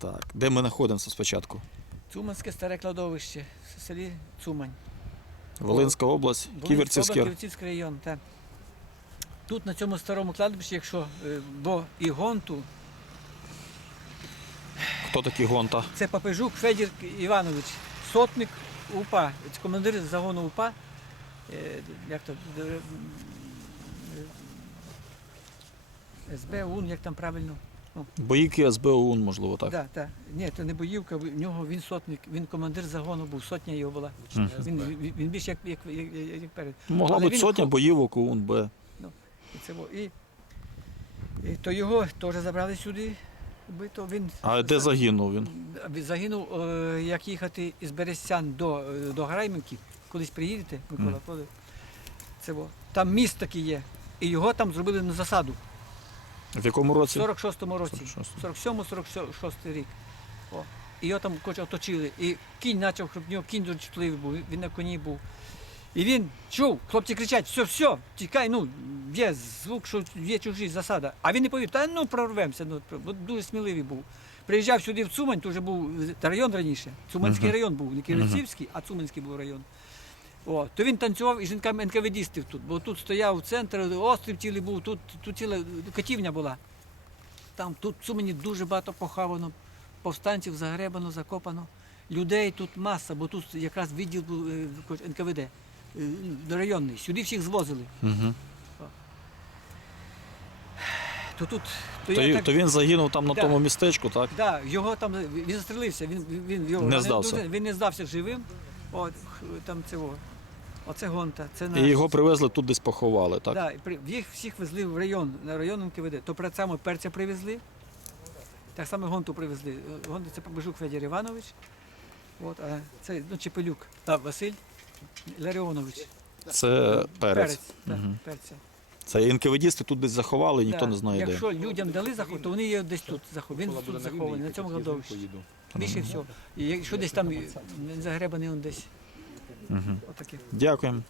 Так, де ми знаходимося спочатку? Цуманське старе кладовище в селі Цумань. Волинська область, Ківерцівський. Ківерцівський район. Так. Тут на цьому старому кладбищі, якщо е, до Ігонту, Хто такий Гонта? це Папежук Федір Іванович, сотник УПА, командир загону УПА. Е, Як то? е, СБ, УН, як там правильно? Боїки СБ ОУН, можливо, так. Так, так. Ні, це не боївка, в нього він сотник, він командир загону був, сотня його була. Мгм. Він, він, він більш як, як, як, як, перед. Могла Але бути він сотня боївок ОУН Б. І, це, во- і, і то його теж забрали сюди. Бито. Він А де загинув він? Він Загинув, е, як їхати із Берестян до, е, до Граймівки, колись приїдете, Микола, Мгм. це во. Там міст такий є. І його там зробили на засаду. В якому В 46-му році. 46-му. 47-46 рік. О. І його там коротше, оточили. І кінь почав нього, кінь дуже чутливий був, він на коні був. І він чув, хлопці кричать, все, все, тікай, ну, є звук, що є чужі засада. А він не повів, та ну прорвемося. Ну, дуже сміливий був. Приїжджав сюди в Цумань, то вже був район раніше. Цуманський район був, не Ківерцівський, а Цуманський був район. О, то він танцював із жінками НКВДістів тут, бо тут стояв центр, острів цілий був, тут, тут ціла катівня була. Там тут в Цумані дуже багато похавано, повстанців загребано, закопано. Людей тут маса, бо тут якраз відділ був е, НКВД е, районний. Сюди всіх звозили. Угу. То тут то, То, я так, то він загинув там на Да. тому містечку, так? да, його там він застрелився, він, він його Не здався. Він не здався живим. От там цього. Оце гонта. Це І його привезли тут десь поховали, так? Да, і при- їх всіх везли в район, на район НКВД. То перед саме перця привезли, так само гонту привезли. Е, Гонта це Побежук Федір Іванович. От, а це ну, Чепелюк та Василь Ларіонович. Це перець. так, перця. Це НКВДісти тут десь заховали, ніхто Да. не знає де. Якщо людям дали заход, то вони є десь тут заховані. Він тут захований, на цьому кладовищі. Більше всього. І якщо десь там не загребаний, він десь. Угу. Дякуємо.